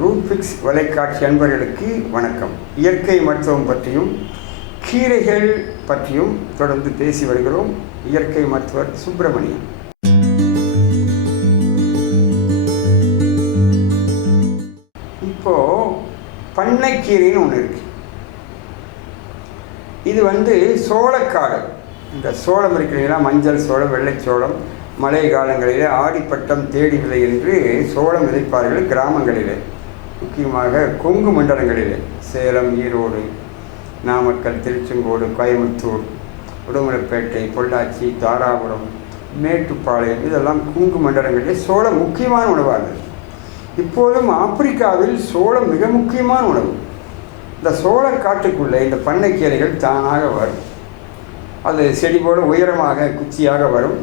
ரூட்பிக்ஸ் வலைக்காட்சி அன்பர்களுக்கு வணக்கம். இயற்கை மருத்துவம் பற்றியும் கீரைகள் பற்றியும் தொடர்ந்து பேசி வருகிறோம். இயற்கை மருத்துவர் சுப்பிரமணியன். இப்போது பண்ணைக்கீரைன்னு ஒன்று இருக்கு. இது சோளக்காடு. இந்த சோளம் இருக்கிறீங்களா, மஞ்சள் சோளம், வெள்ளைச்சோளம், மழை காலங்களில் ஆடிப்பட்டம் தேடி விதை என்று சோளம் விதைப்பார்கள். கிராமங்களிலே, முக்கியமாக கொங்கு மண்டலங்களிலே, சேலம், ஈரோடு, நாமக்கல், திருச்செங்கோடு, கோயம்புத்தூர், உடுமலைப்பேட்டை, பொள்ளாச்சி, தாராபுரம், மேட்டுப்பாளையம், இதெல்லாம் கொங்கு மண்டலங்களிலே சோளம் முக்கியமான உணவாகும். இப்போதும் ஆப்பிரிக்காவில் சோளம் மிக முக்கியமான உணவு. இந்த சோளக்காட்டுக்குள்ளே இந்த பண்ணைக்கீரைகள் தானாக வரும். அது செடி போல உயரமாக குச்சியாக வரும்.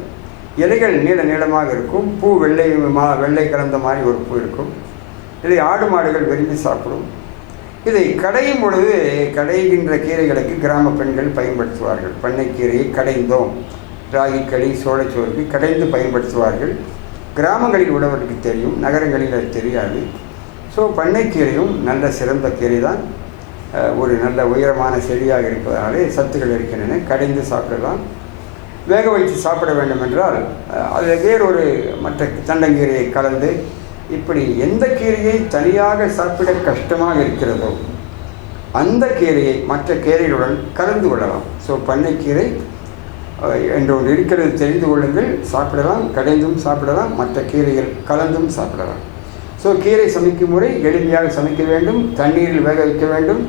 இலைகள் நீள நீளமாக இருக்கும். பூ வெள்ளை கலந்த மாதிரி ஒரு பூ இருக்கும். இதை ஆடு மாடுகள் விரும்பி சாப்பிடும். இதை கடையும் பொழுது கடைகின்ற கீரைகளுக்கு கிராம பெண்கள் பயன்படுத்துவார்கள். பண்ணைக்கீரையை கடைந்தோம், ராகி களி, சோளச்சோறுக்கு கடைந்து பயன்படுத்துவார்கள். கிராமங்களில் உள்ளவர்களுக்கு தெரியும், நகரங்களில் அது தெரியாது. ஸோ பண்ணைக்கீரையும் நல்ல சிறந்த கீரை தான். ஒரு நல்ல உயரமான செடியாக இருப்பதனாலே சத்துக்கள் இருக்கின்றன. கடைந்து சாப்பிடலாம். வேக வைத்து சாப்பிட வேண்டும் என்றால் அதில் வேறொரு மற்ற தண்டங்கீரையை கலந்து, இப்படி எந்த கீரையை தனியாக சாப்பிட கஷ்டமாக இருக்கிறதோ அந்த கீரையை மற்ற கீரைகளுடன் கலந்து கொள்ளலாம். ஸோ பண்ணைக்கீரை என்று ஒன்று இருக்கிறது, தெரிந்து கொள்ளுங்கள். சாப்பிடலாம், கடைந்தும் சாப்பிடலாம், மற்ற கீரைகள் கலந்தும் சாப்பிடலாம். ஸோ கீரை சமைக்கும் முறை எளிமையாக சமைக்க வேண்டும். தண்ணீரில் வேக வைக்க வேண்டும்.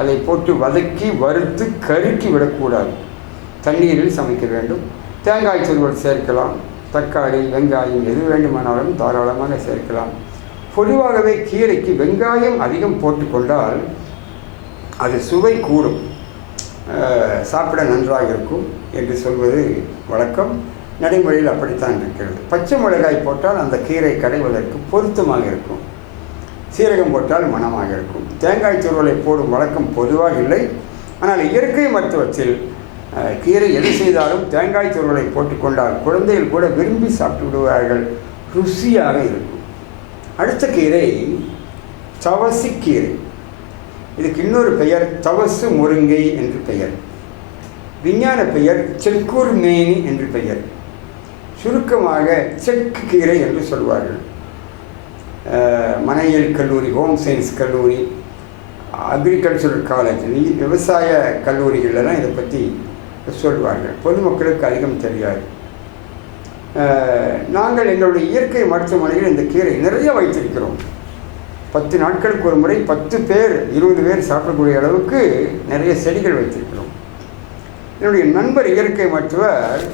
அதை போட்டு வதக்கி வறுத்து கருக்கி விடக்கூடாது. தண்ணீரில் சமைக்க வேண்டும். தேங்காய் துருவல் சேர்க்கலாம். தக்காளி, வெங்காயம் எது வேண்டுமானாலும் தாராளமாக சேர்க்கலாம். பொதுவாகவே கீரைக்கு வெங்காயம் அதிகம் போட்டுக்கொண்டால் அது சுவை கூடும், சாப்பிட நன்றாக இருக்கும் என்று சொல்வது வழக்கம். நடைமுறையில் அப்படித்தான் இருக்கிறது. பச்சை மிளகாய் போட்டால் அந்த கீரை கடைவதற்கு பொருத்தமாக இருக்கும். சீரகம் போட்டால் மணமாக இருக்கும். தேங்காய் துருவலை போடும் வழக்கம் பொதுவாக இல்லை. ஆனால் இயற்கை மருத்துவத்தில் கீரை எது செய்தாலும் தேங்காய் துருவலை போட்டுக்கொண்டால் குழந்தைகள் கூட விரும்பி சாப்பிட்டு விடுவார்கள். ருசியாக இருக்கும். அடுத்த கீரை தவசிக்கீரை. இதுக்கு இன்னொரு பெயர் தவசு முருங்கை என்று பெயர். விஞ்ஞான பெயர் செக்குர்மேனி என்று பெயர். சுருக்கமாக செக்கு கீரை என்று சொல்வார்கள். மனையியல் கல்லூரி, ஹோம் சயின்ஸ் கல்லூரி, அக்ரிகல்ச்சரல் காலேஜ், விவசாய கல்லூரிகளெல்லாம் இதை பற்றி சொல்வார்கள். பொதுமக்களுக்கு அதிகம் தெரியாது. நாங்கள் எங்களுடைய இயற்கை மருத்துவமனையில் இந்த கீரை நிறைய வைத்திருக்கிறோம். 10 நாட்களுக்கு ஒரு முறை 10 பேர் 20 பேர் சாப்பிடக்கூடிய அளவுக்கு நிறைய செடிகள் வைத்திருக்கிறோம். என்னுடைய நண்பர் இயற்கை மருத்துவர்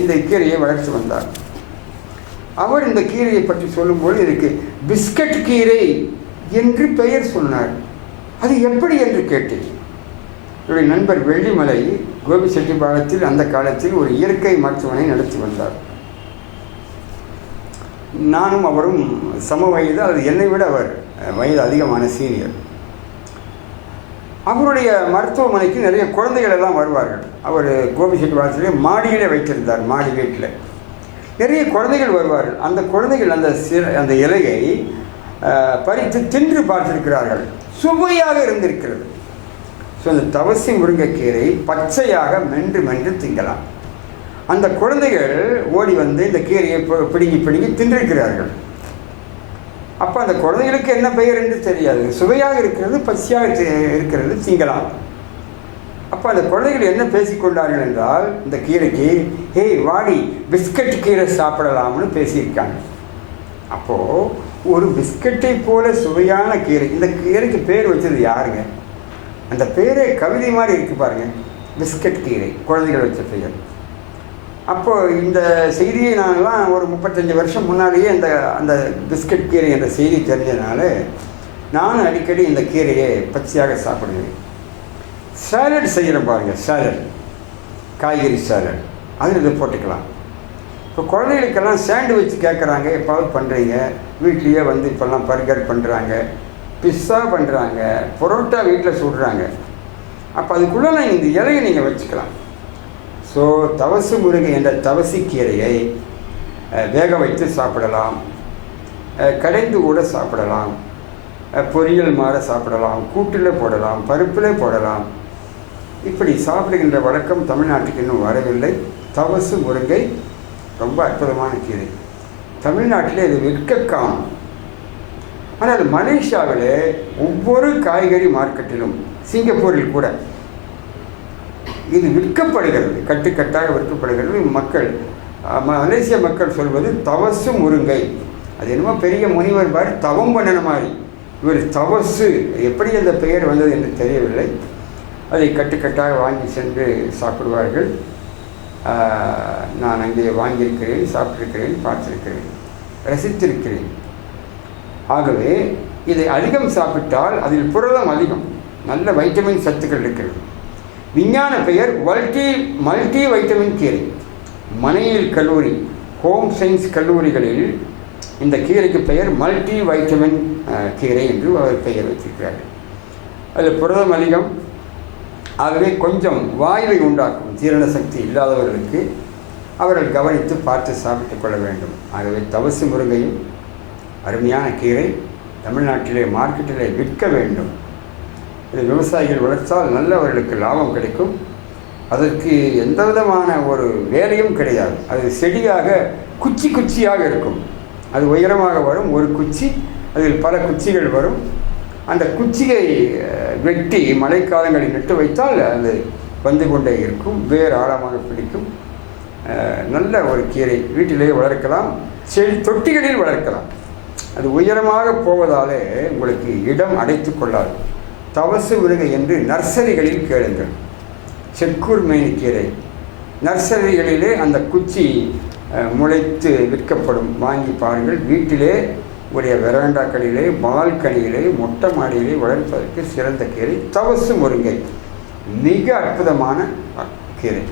இந்த கீரையை வளர்த்து வந்தார். அவர் இந்த கீரையை பற்றி சொல்லும்போது இதுக்கு பிஸ்கட் கீரை என்று பெயர் சொன்னார். அது எப்படி என்று கேட்டேன். என்னுடைய நண்பர் வெள்ளிமலை கோபிச்செட்டிப்பாளையத்தில் அந்த காலத்தில் ஒரு இயற்கை மருத்துவமனை நடத்தி வந்தார். நானும் அவரும் சம வயது, அது என்னை விட அவர் வயது அதிகமான சீனியர். அவருடைய மருத்துவமனைக்கு நிறைய குழந்தைகள் எல்லாம் வருவார்கள். அவர் கோபிச்செட்டிப்பாளையத்திலே மாடியிலே வைத்திருந்தார். மாடி வீட்டில் நிறைய குழந்தைகள் வருவார்கள். அந்த குழந்தைகள் அந்த இலையை பறித்து தின்று பார்த்திருக்கிறார்கள். சுவையாக இருந்திருக்கிறது. ஸோ அந்த தவசி முருங்கைக்கீரை பச்சையாக மென்று திங்கலாம். அந்த குழந்தைகள் ஓடி வந்து இந்த கீரையை பிடுங்கி தின்றிருக்கிறார்கள். அப்போ அந்த குழந்தைகளுக்கு என்ன பெயர் என்று தெரியாது. சுவையாக இருக்கிறது, பச்சையாக இருக்கிறது, திங்கலாம். அப்போ அந்த குழந்தைகள் என்ன பேசிக்கொண்டார்கள் என்றால், இந்த கீரைக்கு வாடி பிஸ்கட் கீரை சாப்பிடலாம்னு பேசியிருக்காங்க. அப்போது ஒரு பிஸ்கட்டை போல சுவையான கீரை, இந்த கீரைக்கு பேர் வச்சது யாருங்க? அந்த பேரே கவிதை மாதிரி இருக்குது பாருங்கள். பிஸ்கட் கீரை, குழந்தைகள் வச்ச பெயர். அப்போது இந்த செய்தியை நாங்கள்லாம் ஒரு 35 வருஷம் முன்னாலேயே அந்த பிஸ்கட் கீரை என்ற செய்தி தெரிஞ்சதுனால நானும் அடிக்கடி இந்த கீரையை பச்சையாக சாப்பிடுவேன். சாலட் செய்கிறேன் பாருங்கள், சாலட், காய்கறி சாலட், அதில் இதை போட்டுக்கலாம். இப்போ குழந்தைகளுக்கெல்லாம் சாண்ட்விச் கேட்குறாங்க, எப்பாவது பண்ணுறீங்க. வீட்லேயே இப்போல்லாம் பர்கர் பண்ணுறாங்க, பிஸ்ஸா பண்ணுறாங்க, பரோட்டா வீட்டில் சுடுறாங்க. அப்போ அதுக்குள்ளே இந்த இலையை நீங்கள் வச்சுக்கலாம். ஸோ தவசு முருங்கை என்ற தவசி கீரையை வேக வைத்து சாப்பிடலாம், கடைந்து கூட சாப்பிடலாம். பொரியல் மாற சாப்பிடலாம், கூட்டில் போடலாம், பருப்பில் போடலாம். இப்படி சாப்பிடுகின்ற வழக்கம் தமிழ்நாட்டுக்கு இன்னும் வரவில்லை. தவசு முருங்கை ரொம்ப அற்புதமான கீரை. தமிழ்நாட்டில் இது விற்க காணும். ஆனால் மலேசியாவில் ஒவ்வொரு காய்கறி மார்க்கெட்டிலும், சிங்கப்பூரில் கூட இது விற்கப்படுகிறது, கட்டுக்கட்டாக விற்கப்படுகிறது. மக்கள், மலேசிய மக்கள் சொல்வது தவசு முருங்கை. அது என்னமோ பெரிய முனிவர் பாரு தவம் பண்ணின மாதிரி. இவர் தவசு, எப்படி அந்த பெயர் வந்தது என்று தெரியவில்லை. அதை கட்டுக்கட்டாக வாங்கி சென்று சாப்பிடுவார்கள். நான் அங்கே வாங்கியிருக்கிறேன், சாப்பிட்டிருக்கிறேன், பார்த்திருக்கிறேன், ரசித்திருக்கிறேன். ஆகவே இதை அதிகம் சாப்பிட்டால் அதில் புரதம் அதிகம், நல்ல வைட்டமின் சத்துக்கள் இருக்கிறது. விஞ்ஞான பெயர் மல்டி வைட்டமின் கீரை. மனையில் கல்லூரி, ஹோம் சயின்ஸ் கல்லூரிகளில் இந்த கீரைக்கு பெயர் மல்டி வைட்டமின் கீரை என்று அவர் பெயர் வைத்திருக்கிறார்கள். அதில் புரதம் அதிகம். ஆகவே கொஞ்சம் வாயுவை உண்டாக்கும். ஜீரண சக்தி இல்லாதவர்களுக்கு அவர்கள் கவனித்து பார்த்து சாப்பிட்டு கொள்ள வேண்டும். ஆகவே தவசு முருங்கையும் அருமையான கீரை, தமிழ்நாட்டிலே மார்க்கெட்டிலே விற்க வேண்டும். இது விவசாயிகள் வளர்த்தால் நல்லவர்களுக்கு லாபம் கிடைக்கும். அதற்கு எந்த விதமான ஒரு வேலையும் கிடையாது. அது செடியாக குச்சியாக இருக்கும். அது உயரமாக வரும். ஒரு குச்சி, அதில் பல குச்சிகள் வரும். அந்த குச்சியை வெட்டி மழைக்காலங்களில் நட்டு வைத்தால் அது வந்து கொண்டே இருக்கும். வேர் ஆழமாக பிடிக்கும். நல்ல ஒரு கீரை. வீட்டிலேயே வளர்க்கலாம், செடி தொட்டிகளில் வளர்க்கலாம். அது உயரமாக போவதாலே உங்களுக்கு இடம் அடைத்து கொள்ளாது. தவசு முருங்கை என்று நர்சரிகளில் கேளுங்கள். செக்கூர் மேனிக்கீரை நர்சரிகளிலே அந்த குச்சி முளைத்து விற்கப்படும். வாங்கி பாருங்கள். வீட்டிலே உடைய வெராண்டாக்களிலே, பால்கனியிலே, மொட்டை மாடியிலே வளர்ப்பதற்கு சிறந்த கீரை தவசு முருங்கை. மிக அற்புதமான கீரை.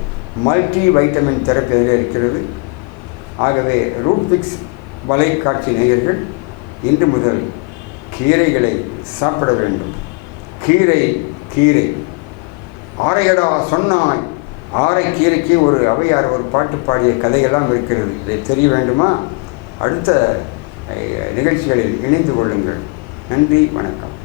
மல்டி வைட்டமின் தெரப்பி அதில் இருக்கிறது. ஆகவே ரூட்பிக்ஸ் வலைக்காட்சி நேயர்கள் இன்று முதல் கீரைகளை சாப்பிட வேண்டும். கீரை ஆரையடா சொன்னாய். ஆரை கீரைக்கு ஒரு அவையார் ஒரு பாட்டு பாடிய கதையெல்லாம் இருக்கிறது. இதை தெரிய வேண்டுமா? அடுத்த நிகழ்ச்சிகளில் இணைந்து கொள்ளுங்கள். நன்றி, வணக்கம்.